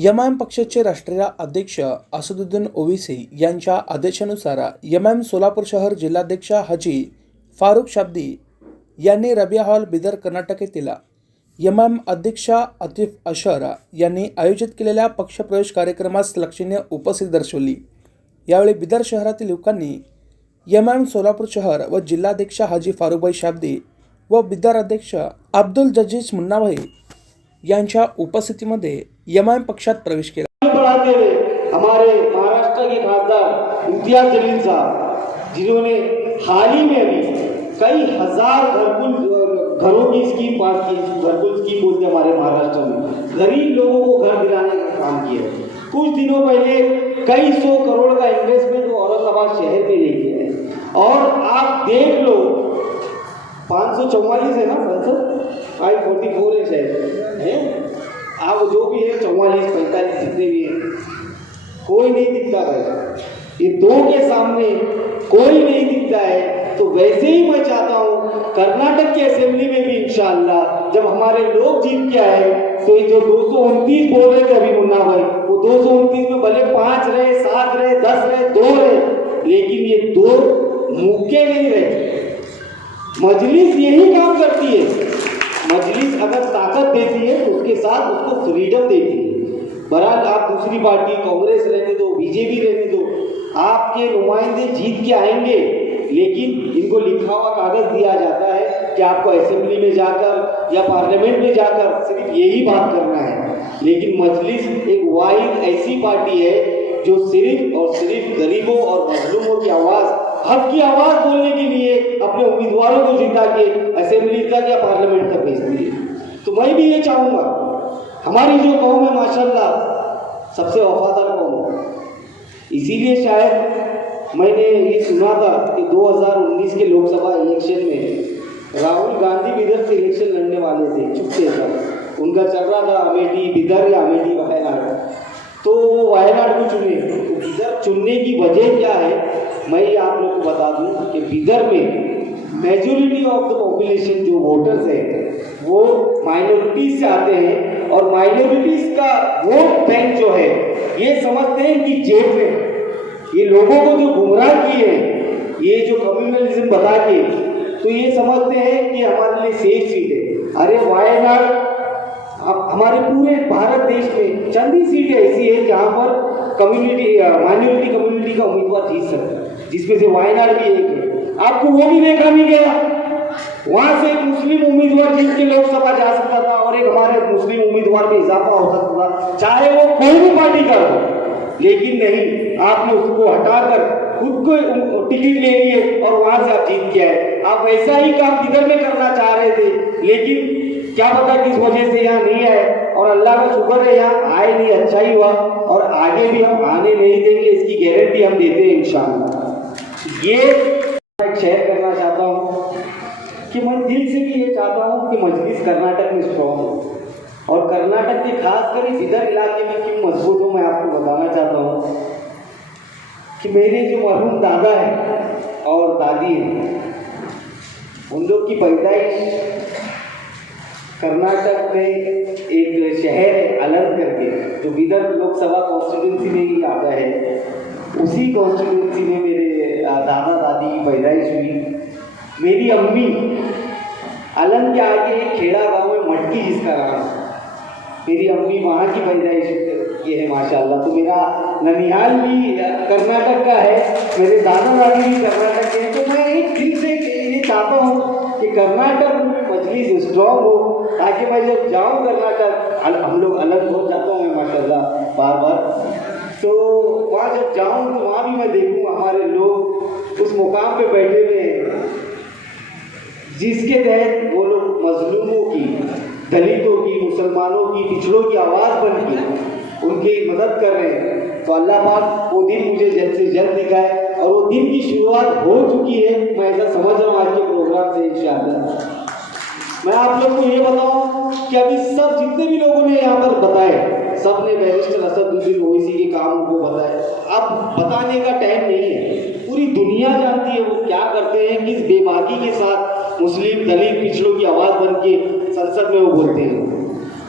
MIM पक्षाचे राष्ट्रीय अध्यक्ष असदुद्दीन ओवैसी यांच्या आदेशानुसार एमआयएम सोलापूर शहर जिल्हाध्यक्ष हाजी फारुख शाब्दी यांनी रबिया हॉल बिदर कर्नाटक येथील एमआयएम अध्यक्ष आतिफ अशर यांनी आयोजित केलेल्या पक्षप्रवेश कार्यक्रमास लक्षणीय उपस्थिती दर्शवली। यावेळी बिदर शहरातील युवकांनी एमआयएम सोलापूर शहर व जिल्हाध्यक्ष हाजी फारुखभाई शाब्दी व बिदर अध्यक्ष अब्दुल जजीज मुन्नाभाई यांच्या उपस्थितीमध्ये एमआयएम पक्षात प्रवेश केला। बढ़ाते हुए हमारे महाराष्ट्र के खासदार इम्तियाज जलील साहब, जिन्होंने हाल ही में अभी कई हजार घरों की स्कीम पास की, घरकुल स्कीम बोलते हैं हमारे महाराष्ट्र में, गरीब लोगों को घर दिलाने का काम किया है। कुछ दिनों पहले कई 100 करोड़ का इन्वेस्टमेंट वो औरंगाबाद शहर में लेके है। और आप देख लो 544 है ना संसद, 544 है शायद है, आप जो भी है 44 45 जितने भी हैं, कोई नहीं दिखता भाई। ये दो के सामने कोई नहीं दिखता है। तो वैसे ही मैं चाहता हूँ कर्नाटक की असेंबली में भी इंशाअल्लाह जब हमारे लोग जीत के आए तो ये जो 229 बोल रहे थे अभी मुन्ना भाई, वो 229 में भले 5 रहे, 7 रहे, 10 रहे, 2 रहे, लेकिन ये 2 मुक्के नहीं रहे। मजलिस यही काम करती है। मजलिस अगर ताकत देती है तो उसके साथ उसको फ्रीडम देती है। बहरहाल आप दूसरी पार्टी कांग्रेस रहने दो, बीजेपी रहने दो, आपके नुमाइंदे जीत के आएंगे, लेकिन इनको लिखा हुआ कागज दिया जाता है कि आपको असेंबली में जाकर या पार्लियामेंट में जाकर सिर्फ यही बात करना है। लेकिन मजलिस एक वाहिद ऐसी पार्टी है जो सिर्फ और सिर्फ गरीबों और मजलूमों की आवाज़, हक की आवाज़ बोलने के लिए अपने उम्मीदवारों को जिता के असेंबली तक या पार्लियामेंट तक भेजती है। तो मैं भी ये चाहूँगा, हमारी जो कौम है माशाल्लाह सबसे वफादार कौम है। इसीलिए शायद मैंने ये सुना था कि 2019 के लोकसभा इलेक्शन में राहुल गांधी बिदर से इलेक्शन लड़ने वाले थे, चुपते थे, उनका चल रहा था अमेठी बिदर या अमेठी वायनाड, तो वो वायनाड को चुने। तो बिदर चुनने की वजह क्या है मैं ये आप लोग को बता दूं कि बिदर में मेजोरिटी ऑफ द पॉपुलेशन जो वोटर्स है वो माइनॉरिटीज से आते हैं, और माइनॉरिटीज का वोट बैंक जो है ये समझते हैं कि जेब में ये लोगों को जो गुमराह किए हैं, ये जो कम्युनलिज्म बता के, तो ये समझते हैं कि हमारे लिए सेफ सीट है। अरे वायनाड हमारे पूरे भारत देश में चंद ही सीटें ऐसी है जहाँ पर कम्युनिटी माइनॉरिटी कम्युनिटी का उम्मीदवार जीत सकता है, जिसमें से वायनाड भी एक है। आपको वो भी देखा नहीं गया, वहां से एक मुस्लिम उम्मीदवार जीत के लोकसभा जा सकता था और एक हमारे मुस्लिम उम्मीदवार में इजाफा हो सकता था, चाहे वो कोई भी पार्टी का हो। लेकिन नहीं, आपने उसको हटाकर खुद को टिकट ले लिए और वहां से आप जीत के आए। आप वैसा ही काम इधर में करना चाह रहे थे, लेकिन क्या पता किस वजह से यहाँ नहीं आए, और अल्लाह का शुक्र है यहाँ आए नहीं, अच्छा ही हुआ, और आगे भी हम आने नहीं देंगे, इसकी गारंटी हम देते हैं इंशाअल्लाह। ये शेयर करना चाहता हूँ कि मैं दिल से भी ये चाहता हूँ कि मजलिस कर्नाटक में स्ट्रॉन्ग हो, और कर्नाटक के खासकर इस इधर इलाके में क्यों मजबूत हो मैं आपको बताना चाहता हूँ कि मेरे जो मरहूम दादा हैं और दादी हैं, उन लोग की पैदाइश कर्नाटक में एक शहर है अलंग करके, जो बिदर लोकसभा कॉन्स्टिट्यूंसी में ही आता है। उसी कॉन्स्टिट्यूंसी में मेरे दादा दादी की पैदाइश हुई। मेरी अम्मी अलंग के आगे एक खेड़ा गांव में मटकी जिसका नाम, मेरी अम्मी वहाँ की पैदाइश ये है माशाल्लाह। तो मेरा ननिहाल भी कर्नाटक का है, मेरे दादा दादी भी कर्नाटक के हैं। तो मैं एक दिल से ये चाहता हूँ कि कर्नाटक में मजलिस स्ट्रॉन्ग हो, ताकि मैं जब जाऊँ कर्नाटक, हम लोग अलग हो जाता हूँ मैं माशाल्लाह बार बार, तो वहाँ जब जाऊँ तो वहाँ भी मैं देखूँ हमारे लोग उस मुकाम पे बैठे हुए हैं जिसके तहत वो लोग मजलूमों की, दलितों की, मुसलमानों की, पिछड़ों की आवाज़ बन के उनकी मदद कर रहे हैं। तो अल्लाह पाक वो दिन मुझे जल्द से जल्द दिखाए, और वो दिन की शुरुआत हो चुकी है, मैं ऐसा समझ रहा हूँ आज के प्रोग्राम से इंशाअल्लाह। मैं आप लोग को ये बताऊँ कि अभी सब जितने भी लोगों ने यहाँ पर बताए, सब ने बैरिस्टर असदुद्दीन ओवैसी के काम को बताया। अब बताने का टाइम नहीं है, पूरी दुनिया जानती है वो क्या करते हैं, किस बेबाकी के साथ मुस्लिम, दलित, पिछड़ों की आवाज़ बन के संसद में वो बोलते हैं।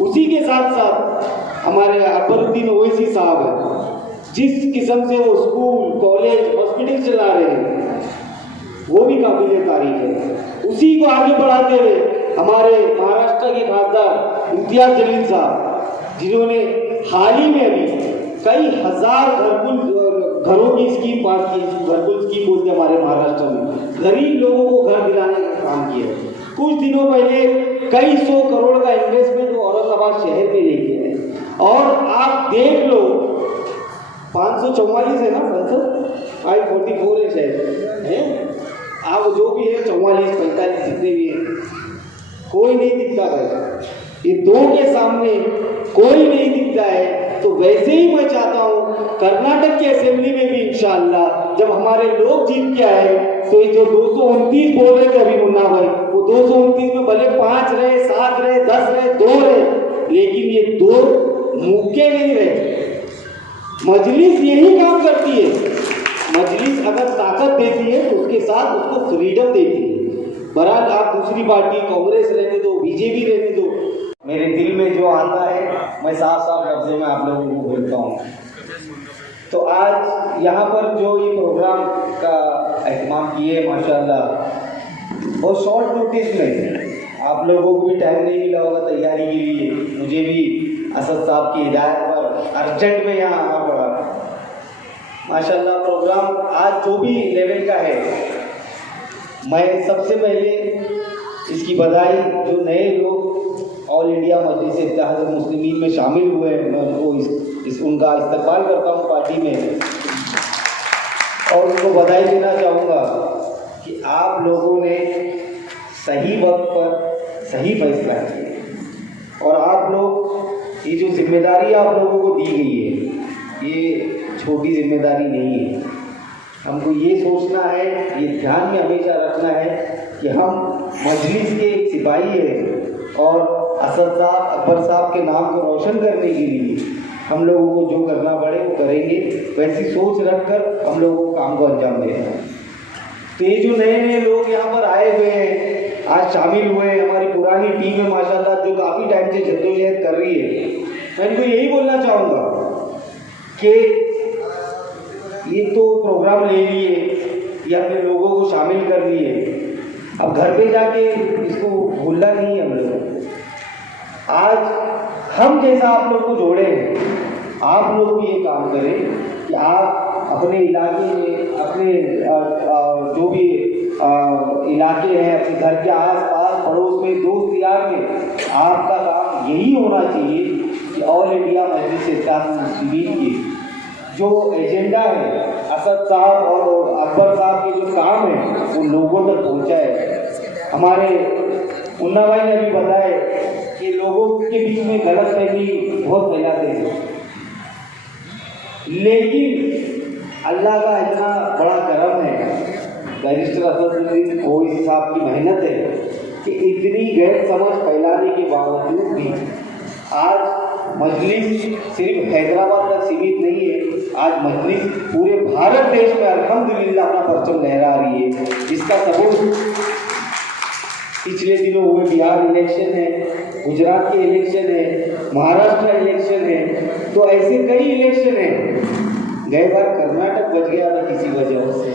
उसी के साथ साथ हमारे अकबरुद्दीन ओवैसी साहब हैं, जिस किस्म से वो स्कूल कॉलेज हॉस्पिटल चला रहे हैं वो भी काबिल तारीफ है। उसी को आगे बढ़ाते हुए हमारे महाराष्ट्र के खासदार इम्तियाज जलील साहब, जिन्होंने हाल ही में अभी कई हजार घरों की स्कीम पास की, घरकुल स्कीम बोलते हैं हमारे महाराष्ट्र में, गरीब लोगों को घर दिलाने का काम किया है। कुछ दिनों पहले कई 100 करोड़ का इन्वेस्टमेंट वो औरंगाबाद शहर में लेके आए और आप देख लो 544 है ना संसद, 544 है शायद है, आप जो भी है 44 45 जितने भी हैं, कोई नहीं दिखता भाई। ये दो के सामने कोई नहीं दिखता है। तो वैसे ही मैं चाहता हूँ कर्नाटक की असेंबली में भी इंशाअल्लाह जब हमारे लोग जीत के आए तो ये जो 229 बोल रहे थे अभी मुन्ना भाई, वो 229 में भले 5 रहे, 7 रहे, 10 रहे, 2 रहे, लेकिन ये 2 मुक्के नहीं रहे। मजलिस यही काम करती है। मजलिस अगर ताकत देती है तो उसके साथ उसको फ्रीडम देती है। बहरहाल आप दूसरी पार्टी कांग्रेस रहने दो, बीजेपी रहने दो, मेरे दिल में जो आता है मैं साफ साफ लफ्ज़ों में आप लोगों को बोलता हूँ। तो आज यहाँ पर जो ये प्रोग्राम का एहतमाम किए माशाल्लाह बहुत शॉर्ट नोटिस में, आप लोगों को भी टाइम नहीं मिला होगा तैयारी के लिए, मुझे भी असद साहब की हिदायत पर अर्जेंट में यहाँ आना पड़ा। माशाल्लाह प्रोग्राम आज जो भी लेवल का है, मैं सबसे पहले इसकी बधाई जो नए लोग ऑल इंडिया मजलिस इत्तेहाद मुस्लिमीन में शामिल हुए हैं, मैं उनको उनका इस्तकबाल करता हूँ पार्टी में और उनको बधाई देना चाहूँगा कि आप लोगों ने सही वक्त पर सही फैसला किया और आप लोग ये जो जिम्मेदारी आप लोगों को दी गई है ये छोटी जिम्मेदारी नहीं है। हमको ये सोचना है, ये ध्यान में हमेशा रखना है कि हम मजलिस के एक सिपाही हैं और असद साहब अकबर साहब के नाम को रोशन करने के लिए हम लोगों को जो करना पड़े वो करेंगे। वैसी सोच रखकर हम लोगों को काम को अंजाम देना है। तो ये जो नए नए लोग यहाँ पर आए हुए हैं, आज शामिल हुए हैं, हमारी पुरानी टीम है माशाल्लाह जो काफ़ी टाइम से जद्दोजहद कर रही है, मैं इनको यही बोलना चाहूँगा कि ये तो प्रोग्राम ले लिए या अपने लोगों को शामिल कर लिए, अब घर पे जाके इसको भूलना नहीं है हम लोग। आज हम जैसा आप लोग को जोड़े हैं, आप लोग भी ये काम करें कि आप अपने इलाके में, अपने जो भी इलाके हैं, अपने घर के आस-पास पड़ोस में, दोस्त यार में, आपका काम यही होना चाहिए कि ऑल इंडिया मजलिस इत्तेहाद मुस्लिमीन की जो एजेंडा है असद साहब और अकबर साहब के जो काम है वो लोगों तक पहुंचाए। हमारे मुन्ना भाई ने भी बताया कि लोगों के बीच में गलतफहमी बहुत फैलाते हैं, लेकिन अल्लाह का इतना बड़ा करम है, बैरिस्टर असदुद्दीन ओवैसी साहब की मेहनत है कि इतनी गैर समझ फैलाने के बावजूद भी आज मजलिस सिर्फ हैदराबाद तक सीमित नहीं है। आज मजलिस पूरे भारत देश में अल्हम्दुलिल्लाह अपना परचम लहरा रही है। इसका सबूत पिछले दिनों हुए बिहार इलेक्शन है, गुजरात के इलेक्शन है, महाराष्ट्र इलेक्शन है, तो ऐसे कई इलेक्शन हैं। गए बार कर्नाटक बच गया था किसी वजह से,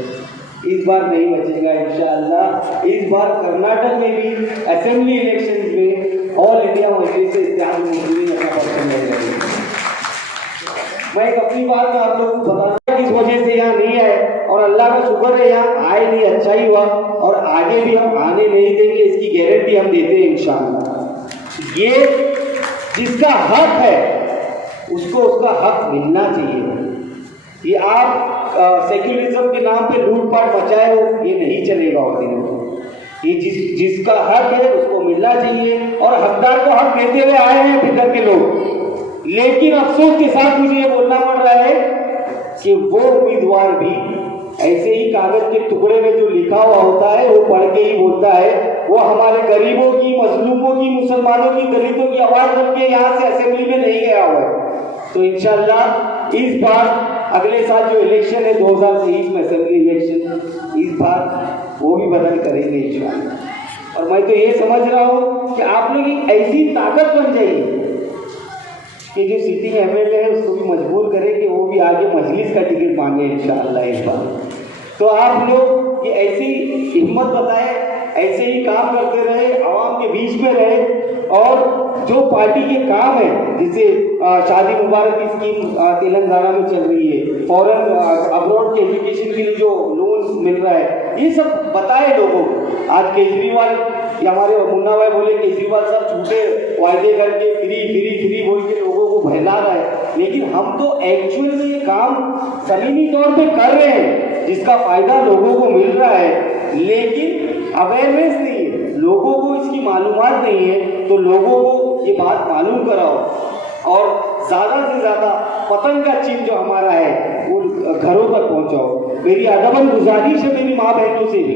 इस बार नहीं बचेगा इंशाअल्लाह। इस बार कर्नाटक में भी असेंबली इलेक्शन में ऑल इंडिया मजलिस इत्तेहाद मुस्लिमीन अपना परचम लहराएगी। मैं एक अपनी बात में आप लोगों को बताना किस वजह से यहाँ नहीं आए और अल्लाह का शुक्र है यहाँ आए नहीं, अच्छा ही हुआ और आगे भी हम आने नहीं देंगे, इसकी गारंटी हम देते हैं इंशाअल्लाह। ये जिसका हक है उसको उसका हक मिलना चाहिए। ये आप सेक्युलरिज्म के नाम पे लूटपाट मचाए हो, ये नहीं चलेगा और दिनों में। ये जिसका हक है उसको मिलना चाहिए और हकदार को हक देते हुए आए हैं भीतर के लोग। लेकिन अफसोस के साथ मुझे ये बोलना पड़ रहा है कि वो उम्मीदवार भी ऐसे ही कागज के टुकड़े में जो लिखा हुआ होता है वो पढ़ के ही बोलता है, वो हमारे गरीबों की, मजलूमों की, मुसलमानों की, दलितों की आवाज बन के यहाँ से असेंबली में नहीं गया हुआ है। तो इंशाल्लाह इस बार अगले साल जो इलेक्शन है 2023 में असेंबली इलेक्शन, इस बार वो भी बदल करेंगे इंशाल्लाह। और मैं तो ये समझ रहा हूँ कि आप लोग एक ऐसी ताकत बन जाइए कि जो सिटिंग एमएलए है उसको भी मजबूर करें कि वो भी आगे मजलिस का टिकट मांगे इंशाअल्लाह इस बार। तो आप लोग ये ऐसी हिम्मत बताएं, ऐसे ही काम करते रहे, आवाम के बीच में रहे, और जो पार्टी के काम है जैसे शादी मुबारक की स्कीम तेलंगाना में चल रही है, फॉरेन अब्रॉड के एजुकेशन के लिए जो लोन मिल रहा है, ये सब बताए लोगों को। आज केजरीवाल या हमारे मुन्ना भाई बोले केजरीवाल साहब झूठे वायदे करके फ्री फ्री फ्री बोल के लोगों को बहला रहा है, लेकिन हम तो एक्चुअल में ये काम जमीनी तौर पे कर रहे हैं जिसका फायदा लोगों को मिल रहा है, लेकिन अवेयरनेस नहीं है, लोगों को इसकी मालूमात नहीं है। तो लोगों को ये बात मालूम कराओ और ज़्यादा से ज़्यादा पतंग का चिन्ह जो हमारा है वो घरों तक पहुंचाओ। मेरी अदबन गुजारिश है मेरी माँ बहनों से भी,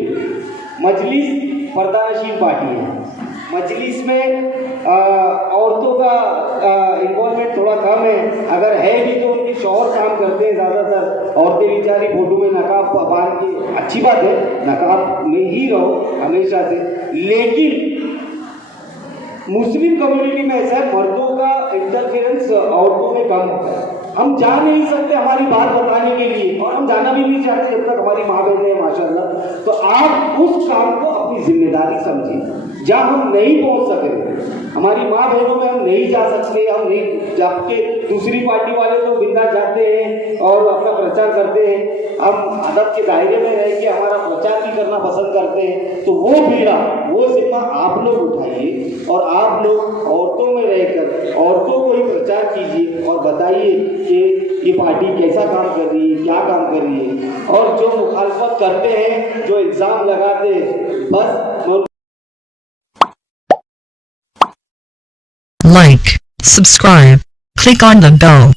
मजलिस पर्दानशीन पार्टी है, मजलिस में औरतों का इन्वॉल्वमेंट थोड़ा कम है, अगर है भी तो उनके शौहर काम करते हैं ज़्यादातर। औरतें बेचारी फोटो में नकाब बांध के, अच्छी बात है नकाब में ही रहो हमेशा से, लेकिन मुस्लिम कम्युनिटी में ऐसा है मर्दों का इंटरफेरेंस औरतों में कम होता है। हम जा नहीं सकते हमारी बात बताने के लिए, और हम जाना भी नहीं चाहते जब तक हमारी माँ बहन है माशाल्लाह। तो आप उस काम को अपनी जिम्मेदारी समझिए, जहाँ हम नहीं पहुँच सके, हमारी माँ बहनों में हम नहीं जा सकते, हम नहीं जाके दूसरी पार्टी वाले तो बिंदा जाते हैं और अपना प्रचार करते हैं, हम अदब के दायरे में रह के हमारा प्रचार भी करना पसंद करते हैं। तो वो बीड़ा, वो जिम्मा आप लोग उठाइए और आप लोग औरतों में रहकर औरतों को ही प्रचार कीजिए और बताइए कि ये पार्टी कैसा काम कर रही है, क्या काम कर रही है। और जो मुखालफत करते हैं, जो इल्ज़ाम लगाते हैं, बस Like, subscribe, click on the bell.